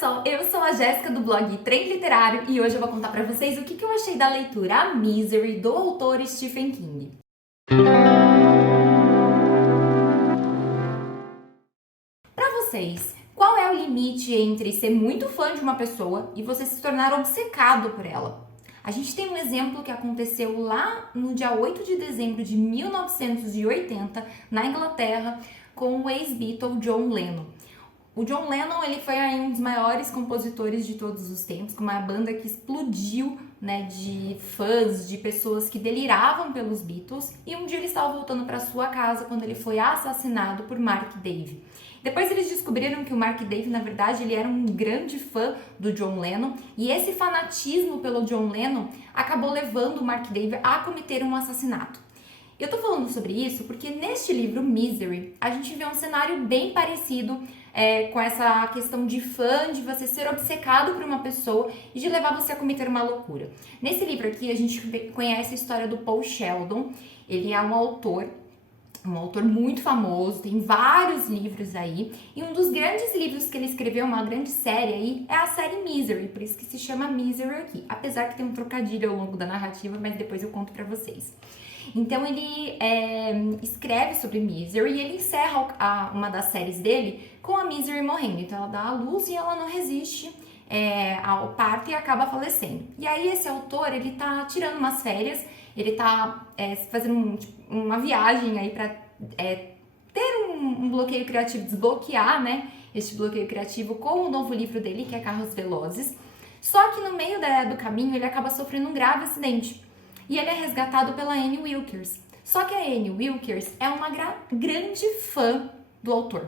pessoal, eu sou a Jéssica do blog Trem Literário e hoje eu vou contar pra vocês o que eu achei da leitura A Misery do autor Stephen King. Pra vocês, qual é o limite entre ser muito fã de uma pessoa e você se tornar obcecado por ela? A gente tem um exemplo que aconteceu lá no dia 8 de dezembro de 1980, na Inglaterra, com o ex-Beatle John Lennon. O John Lennon, ele foi aí um dos maiores compositores de todos os tempos, com uma banda que explodiu, né, de fãs, de pessoas que deliravam pelos Beatles, e um dia ele estava voltando para sua casa quando ele foi assassinado por Mark Dave. Depois eles descobriram que o Mark Dave, na verdade, ele era um grande fã do John Lennon, e esse fanatismo pelo John Lennon acabou levando o Mark Dave a cometer um assassinato. Eu tô falando sobre isso porque neste livro, Misery, a gente vê um cenário bem parecido com essa questão de fã, de você ser obcecado por uma pessoa e de levar você a cometer uma loucura. Nesse livro aqui, a gente conhece a história do Paul Sheldon. Ele é um autor muito famoso, tem vários livros aí, e um dos grandes livros que ele escreveu, uma grande série aí, é a série Misery, por isso que se chama Misery aqui, apesar que tem um trocadilho ao longo da narrativa, mas depois eu conto pra vocês. Então ele escreve sobre Misery e ele encerra uma das séries dele com a Misery morrendo, então ela dá à luz e ela não resiste ao parto e acaba falecendo. E aí esse autor, ele tá tirando umas férias, ele tá fazendo uma viagem aí pra ter um bloqueio criativo, desbloquear, né, este bloqueio criativo com o novo livro dele, que é Carros Velozes. Só que no meio do caminho ele acaba sofrendo um grave acidente e ele é resgatado pela Annie Wilkes. Só que a Annie Wilkes é uma grande fã do autor.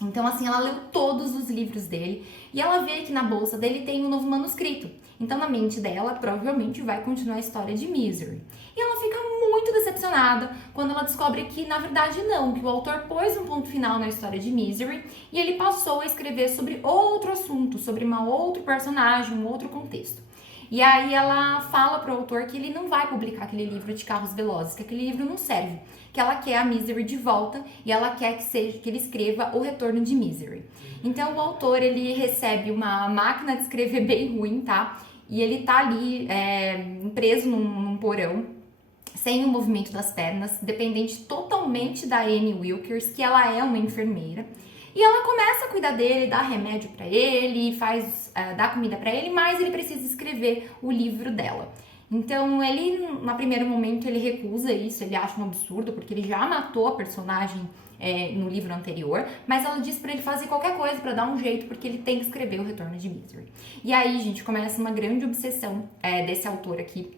Então, assim, ela leu todos os livros dele e ela vê que na bolsa dele tem um novo manuscrito. Então, na mente dela, provavelmente vai continuar a história de Misery. E ela fica muito decepcionada quando ela descobre que, na verdade, não, que o autor pôs um ponto final na história de Misery e ele passou a escrever sobre outro assunto, sobre um outro personagem, um outro contexto. E aí ela fala pro autor que ele não vai publicar aquele livro de Carros Velozes, que aquele livro não serve, que ela quer a Misery de volta e ela quer que ele escreva O Retorno de Misery. Então o autor, ele recebe uma máquina de escrever bem ruim, tá? E ele tá ali preso num porão, sem o movimento das pernas, dependente totalmente da Annie Wilkes, que ela é uma enfermeira. E ela começa a cuidar dele, dá remédio pra ele, dá comida pra ele, mas ele precisa escrever o livro dela. Então ele, no primeiro momento, ele recusa isso, ele acha um absurdo, porque ele já matou a personagem no livro anterior, mas ela diz pra ele fazer qualquer coisa pra dar um jeito, porque ele tem que escrever O Retorno de Misery. E aí, gente, começa uma grande obsessão desse autor aqui,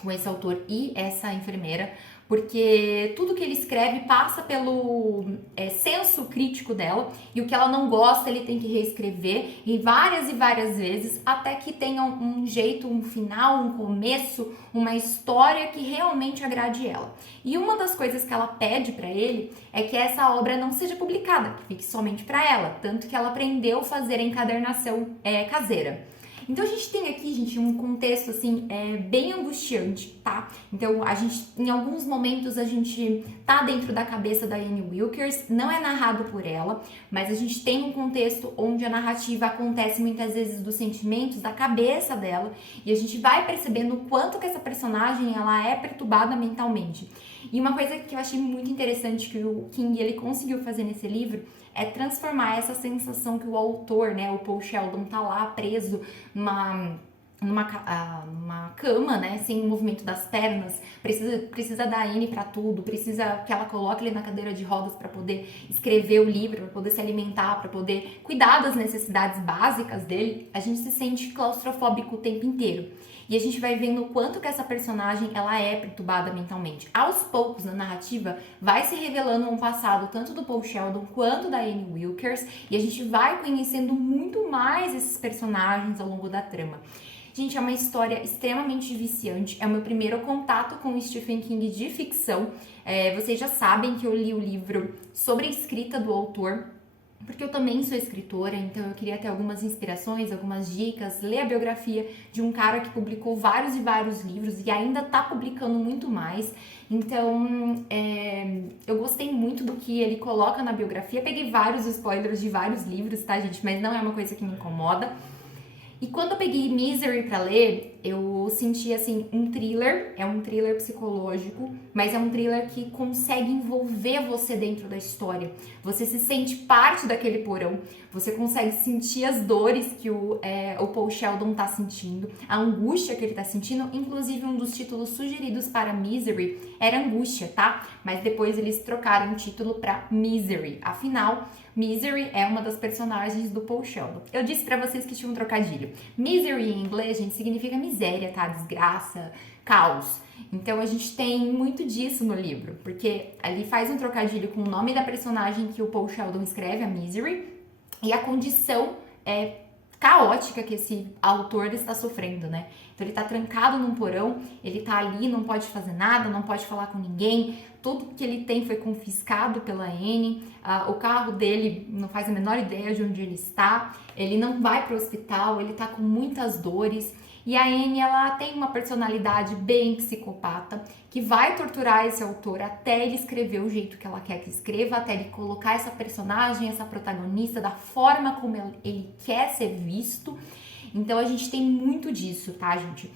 com esse autor e essa enfermeira, porque tudo que ele escreve passa pelo senso crítico dela, e o que ela não gosta ele tem que reescrever e várias vezes, até que tenha um jeito, um final, um começo, uma história que realmente agrade ela. E uma das coisas que ela pede pra ele é que essa obra não seja publicada, que fique somente pra ela, tanto que ela aprendeu a fazer a encadernação caseira. Então a gente tem aqui, gente, um contexto assim bem angustiante, tá? Então em alguns momentos a gente tá dentro da cabeça da Annie Wilkes, não é narrado por ela, mas a gente tem um contexto onde a narrativa acontece muitas vezes dos sentimentos, da cabeça dela, e a gente vai percebendo o quanto que essa personagem ela é perturbada mentalmente. E uma coisa que eu achei muito interessante que o King ele conseguiu fazer nesse livro é transformar essa sensação que o autor, né, o Paul Sheldon, tá lá preso numa cama, né, sem o movimento das pernas, precisa da Annie pra tudo, precisa que ela coloque ele na cadeira de rodas para poder escrever o livro, para poder se alimentar, para poder cuidar das necessidades básicas dele. A gente se sente claustrofóbico o tempo inteiro. E a gente vai vendo o quanto que essa personagem ela é perturbada mentalmente. Aos poucos, na narrativa, vai se revelando um passado tanto do Paul Sheldon quanto da Annie Wilkes, e a gente vai conhecendo muito mais esses personagens ao longo da trama. Gente, é uma história extremamente viciante, é o meu primeiro contato com o Stephen King de ficção. Vocês já sabem que eu li o livro sobre a escrita do autor, porque eu também sou escritora, então eu queria ter algumas inspirações, algumas dicas, ler a biografia de um cara que publicou vários e vários livros e ainda tá publicando muito mais. Então, eu gostei muito do que ele coloca na biografia. Peguei vários spoilers de vários livros, tá, gente? Mas não é uma coisa que me incomoda. E quando eu peguei Misery pra ler, eu senti, assim, um thriller. É um thriller psicológico, mas é um thriller que consegue envolver você dentro da história. Você se sente parte daquele porão. Você consegue sentir as dores que o Paul Sheldon tá sentindo, a angústia que ele tá sentindo. Inclusive, um dos títulos sugeridos para Misery era Angústia, tá? Mas depois eles trocaram o título pra Misery. Afinal, Misery é uma das personagens do Paul Sheldon. Eu disse pra vocês que tinha um trocadilho. Misery em inglês, gente, significa miséria, tá? Desgraça, caos. Então a gente tem muito disso no livro, porque ali faz um trocadilho com o nome da personagem que o Paul Sheldon escreve, a Misery, e a condição caótica que esse autor está sofrendo, né? Então ele tá trancado num porão, ele tá ali, não pode fazer nada, não pode falar com ninguém, tudo que ele tem foi confiscado pela Anne, o carro dele não faz a menor ideia de onde ele está, ele não vai para o hospital, ele tá com muitas dores. E a Anne, ela tem uma personalidade bem psicopata, que vai torturar esse autor até ele escrever o jeito que ela quer que escreva, até ele colocar essa personagem, essa protagonista, da forma como ele quer ser visto. Então a gente tem muito disso, tá, gente?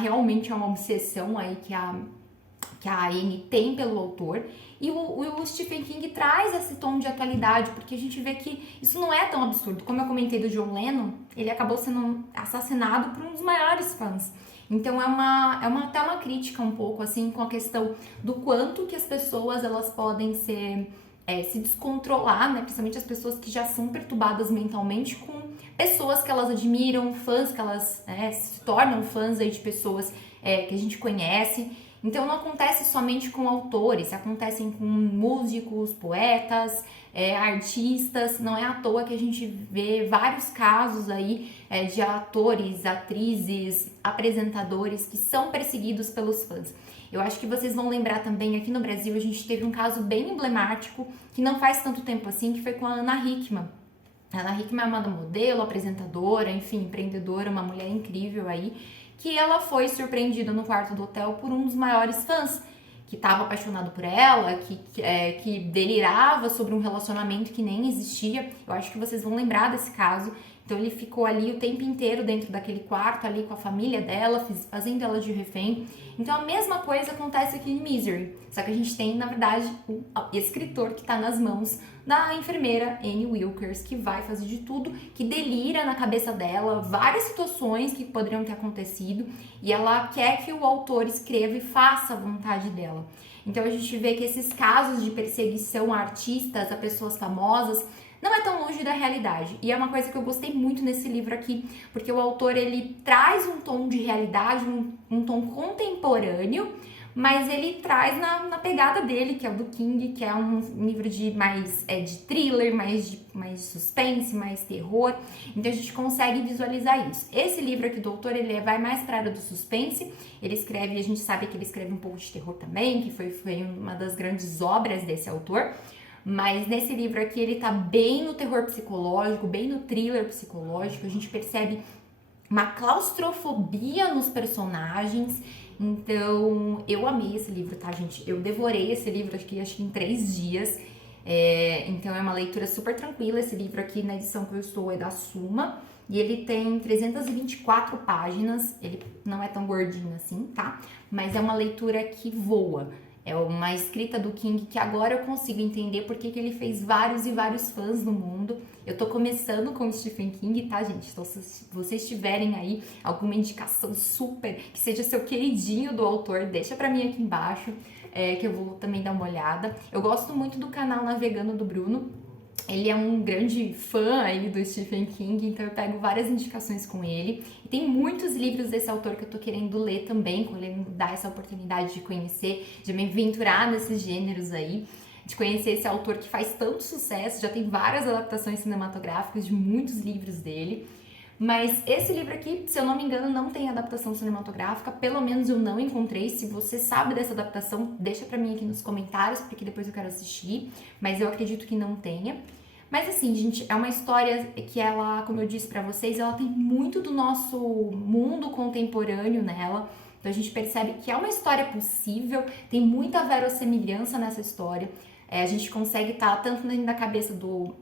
Realmente é uma obsessão aí que a Anne tem pelo autor. E o Stephen King traz esse tom de atualidade, porque a gente vê que isso não é tão absurdo. Como eu comentei do John Lennon, ele acabou sendo assassinado por um dos maiores fãs. Então até uma crítica um pouco, assim, com a questão do quanto que as pessoas, elas podem se descontrolar, né? Principalmente as pessoas que já são perturbadas mentalmente com pessoas que elas admiram, fãs que elas se tornam fãs aí de pessoas que a gente conhece. Então não acontece somente com autores, acontecem com músicos, poetas, artistas. Não é à toa que a gente vê vários casos aí de atores, atrizes, apresentadores que são perseguidos pelos fãs. Eu acho que vocês vão lembrar também, aqui no Brasil a gente teve um caso bem emblemático, que não faz tanto tempo assim, que foi com a Ana Hickman. A Ana Hickman é uma modelo, apresentadora, enfim, empreendedora, uma mulher incrível aí, que ela foi surpreendida no quarto do hotel por um dos maiores fãs, que estava apaixonado por ela, que delirava sobre um relacionamento que nem existia. Eu acho que vocês vão lembrar desse caso. Então ele ficou ali o tempo inteiro dentro daquele quarto, ali com a família dela, fazendo ela de refém. Então a mesma coisa acontece aqui em Misery, só que a gente tem, na verdade, o escritor que está nas mãos da enfermeira Annie Wilkes, que vai fazer de tudo, que delira na cabeça dela várias situações que poderiam ter acontecido, e ela quer que o autor escreva e faça a vontade dela. Então a gente vê que esses casos de perseguição a artistas, a pessoas famosas, não é tão longe da realidade. E é uma coisa que eu gostei muito nesse livro aqui, porque o autor, ele traz um tom de realidade, um tom contemporâneo, mas ele traz na pegada dele, que é o do King, que é um livro de thriller, mais de suspense, mais terror. Então a gente consegue visualizar isso. Esse livro aqui do autor, ele vai mais para a área do suspense. Ele escreve, a gente sabe que ele escreve um pouco de terror também, que foi uma das grandes obras desse autor. Mas nesse livro aqui ele tá bem no terror psicológico, bem no thriller psicológico. A gente percebe uma claustrofobia nos personagens. Então eu amei esse livro, tá, gente? Eu devorei esse livro aqui, acho que em 3 dias. Então é uma leitura super tranquila. Esse livro aqui, na edição que eu estou, é da Suma. E ele tem 324 páginas. Ele não é tão gordinho assim, tá? Mas é uma leitura que voa. É uma escrita do King que agora eu consigo entender porque que ele fez vários e vários fãs no mundo. Eu tô começando com o Stephen King, tá, gente? Então, se vocês tiverem aí alguma indicação super, que seja seu queridinho do autor, deixa pra mim aqui embaixo, que eu vou também dar uma olhada. Eu gosto muito do canal Navegando do Bruno. Ele é um grande fã aí do Stephen King, então eu pego várias indicações com ele. E tem muitos livros desse autor que eu tô querendo ler também, querendo dar essa oportunidade de conhecer, de me aventurar nesses gêneros aí, de conhecer esse autor que faz tanto sucesso, já tem várias adaptações cinematográficas de muitos livros dele. Mas esse livro aqui, se eu não me engano, não tem adaptação cinematográfica, pelo menos eu não encontrei. Se você sabe dessa adaptação, deixa pra mim aqui nos comentários, porque depois eu quero assistir, mas eu acredito que não tenha. Mas assim, gente, é uma história que ela, como eu disse pra vocês, ela tem muito do nosso mundo contemporâneo nela. Então a gente percebe que é uma história possível, tem muita verossimilhança nessa história. A gente consegue estar tanto dentro da cabeça do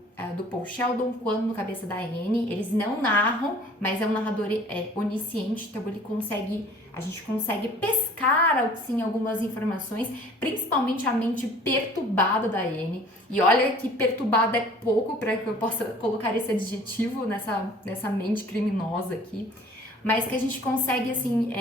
Paul Sheldon quanto na cabeça da Anne. Eles não narram, mas é um narrador onisciente, então a gente consegue pescar assim, algumas informações, principalmente a mente perturbada da Anne. E olha que perturbada é pouco para que eu possa colocar esse adjetivo nessa mente criminosa aqui, mas que a gente consegue assim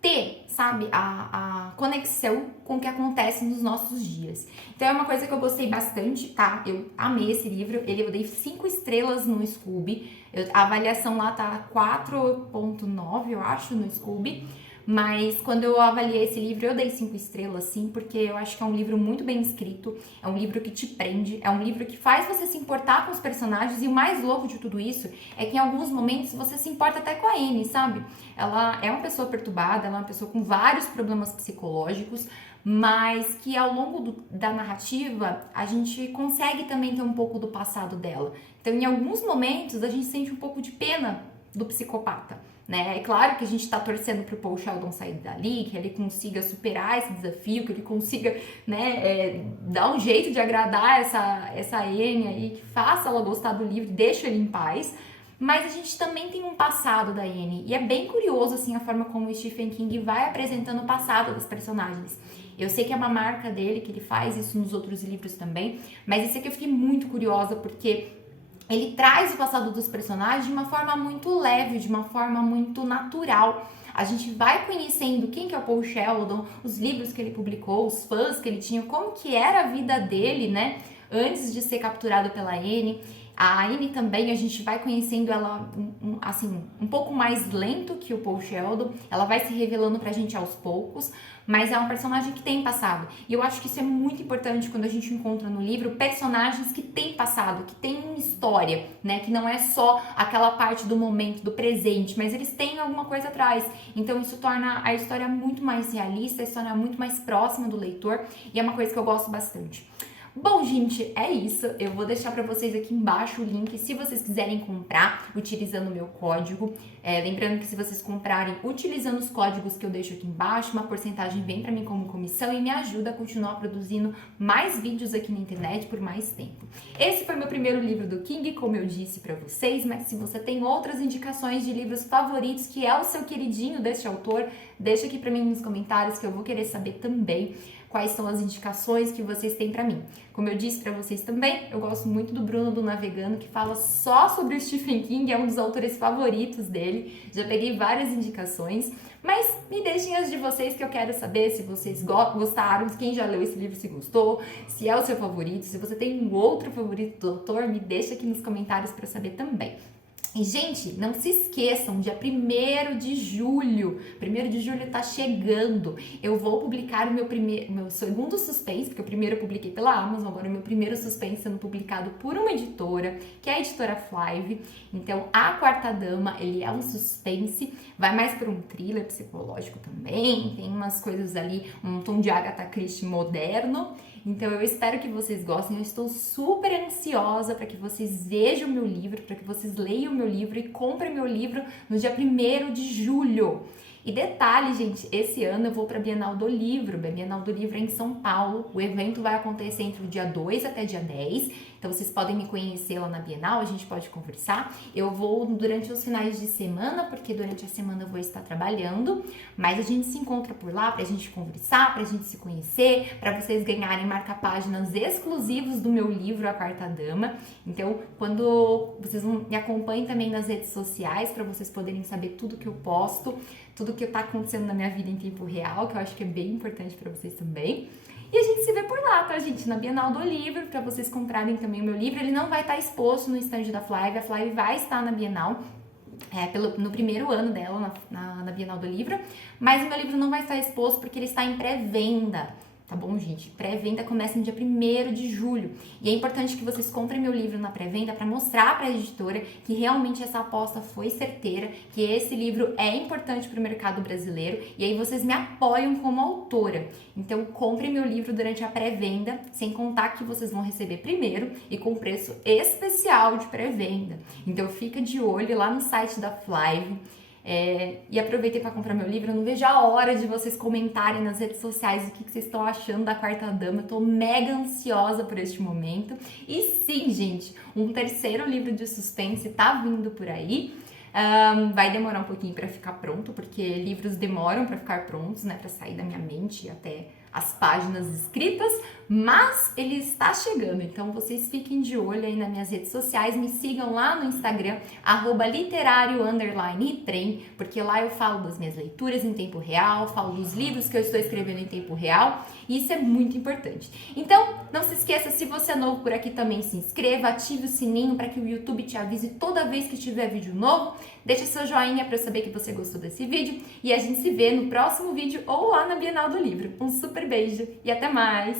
ter, sabe, a conexão com o que acontece nos nossos dias. Então é uma coisa que eu gostei bastante, tá? Eu amei esse livro, eu dei 5 estrelas no Scooby, a avaliação lá tá 4.9, eu acho, no Scooby, mas quando eu avaliei esse livro eu dei 5 estrelas, sim, porque eu acho que é um livro muito bem escrito, é um livro que te prende, é um livro que faz você se importar com os personagens, e o mais louco de tudo isso é que em alguns momentos você se importa até com a Anne, sabe? Ela é uma pessoa perturbada, ela é uma pessoa com vários problemas psicológicos, mas que ao longo da narrativa a gente consegue também ter um pouco do passado dela. Então, em alguns momentos, a gente sente um pouco de pena do psicopata, né? É claro que a gente tá torcendo pro Paul Sheldon sair dali, que ele consiga superar esse desafio, que ele consiga, né, dar um jeito de agradar essa Anne aí, que faça ela gostar do livro, deixa ele em paz. Mas a gente também tem um passado da Anne, e é bem curioso, assim, a forma como o Stephen King vai apresentando o passado dos personagens. Eu sei que é uma marca dele, que ele faz isso nos outros livros também, mas esse aqui eu fiquei muito curiosa, porque ele traz o passado dos personagens de uma forma muito leve, de uma forma muito natural. A gente vai conhecendo quem que é o Paul Sheldon, os livros que ele publicou, os fãs que ele tinha, como que era a vida dele, né, antes de ser capturado pela Anne. A Anne também, a gente vai conhecendo ela assim, um pouco mais lento que o Paul Sheldon, ela vai se revelando pra gente aos poucos, mas é um personagem que tem passado. E eu acho que isso é muito importante quando a gente encontra no livro personagens que têm passado, que têm uma história, né? Que não é só aquela parte do momento, do presente, mas eles têm alguma coisa atrás. Então isso torna a história muito mais realista, a história muito mais próxima do leitor, e é uma coisa que eu gosto bastante. Bom, gente, é isso. Eu vou deixar pra vocês aqui embaixo o link se vocês quiserem comprar utilizando o meu código. Lembrando que se vocês comprarem utilizando os códigos que eu deixo aqui embaixo, uma porcentagem vem pra mim como comissão e me ajuda a continuar produzindo mais vídeos aqui na internet por mais tempo. Esse foi meu primeiro livro do King, como eu disse pra vocês, mas se você tem outras indicações de livros favoritos, que é o seu queridinho deste autor, deixa aqui pra mim nos comentários que eu vou querer saber também quais são as indicações que vocês têm pra mim. Como eu disse pra vocês também, eu gosto muito do Bruno do Navegando, que fala só sobre o Stephen King, é um dos autores favoritos dele. Já peguei várias indicações, mas me deixem as de vocês, que eu quero saber se vocês gostaram, quem já leu esse livro, se gostou, se é o seu favorito, se você tem um outro favorito do autor, me deixa aqui nos comentários pra eu saber também. E, gente, não se esqueçam, dia 1º de julho, 1º de julho tá chegando, eu vou publicar o meu segundo suspense, porque o primeiro eu publiquei pela Amazon, agora o meu primeiro suspense sendo publicado por uma editora, que é a editora Flive. Então, A Quarta Dama, ele é um suspense, vai mais para um thriller psicológico também, tem umas coisas ali, um tom de Agatha Christie moderno. Então eu espero que vocês gostem, eu estou super ansiosa para que vocês vejam o meu livro, para que vocês leiam o meu livro e comprem meu livro no dia 1º de julho. E detalhe, gente, esse ano eu vou para a Bienal do Livro. A Bienal do Livro é em São Paulo. O evento vai acontecer entre o dia 2 até dia 10. Então vocês podem me conhecer lá na Bienal, a gente pode conversar. Eu vou durante os finais de semana, porque durante a semana eu vou estar trabalhando, mas a gente se encontra por lá pra gente conversar, pra gente se conhecer, pra vocês ganharem marca-páginas exclusivos do meu livro A Quarta Dama. Então, quando vocês me acompanhem também nas redes sociais, pra vocês poderem saber tudo que eu posto, tudo que tá acontecendo na minha vida em tempo real, que eu acho que é bem importante pra vocês também. E a gente se vê por lá, tá, gente? Na Bienal do Livro, pra vocês comprarem também o meu livro. Ele não vai estar exposto no stand da Flive, a Flive vai estar na Bienal, no primeiro ano dela, na Bienal do Livro, mas o meu livro não vai estar exposto porque ele está em pré-venda, tá bom, gente? Pré-venda começa no dia 1º de julho e é importante que vocês comprem meu livro na pré-venda para mostrar para a editora que realmente essa aposta foi certeira, que esse livro é importante para o mercado brasileiro e aí vocês me apoiam como autora. Então, comprem meu livro durante a pré-venda, sem contar que vocês vão receber primeiro e com preço especial de pré-venda. Então, fica de olho lá no site da Flive. E aproveitem para comprar meu livro. Eu não vejo a hora de vocês comentarem nas redes sociais o que vocês estão achando da Quarta Dama. Eu tô mega ansiosa por este momento. E sim, gente, um terceiro livro de suspense tá vindo por aí. Vai demorar um pouquinho para ficar pronto, porque livros demoram para ficar prontos, né, para sair da minha mente até as páginas escritas, mas ele está chegando, então vocês fiquem de olho aí nas minhas redes sociais, me sigam lá no Instagram, @literário_trem, porque lá eu falo das minhas leituras em tempo real, falo dos livros que eu estou escrevendo em tempo real, e isso é muito importante. Então, não se esqueça, se você é novo por aqui também, se inscreva, ative o sininho para que o YouTube te avise toda vez que tiver vídeo novo, deixa seu joinha para eu saber que você gostou desse vídeo, e a gente se vê no próximo vídeo ou lá na Bienal do Livro. Um super beijo e até mais!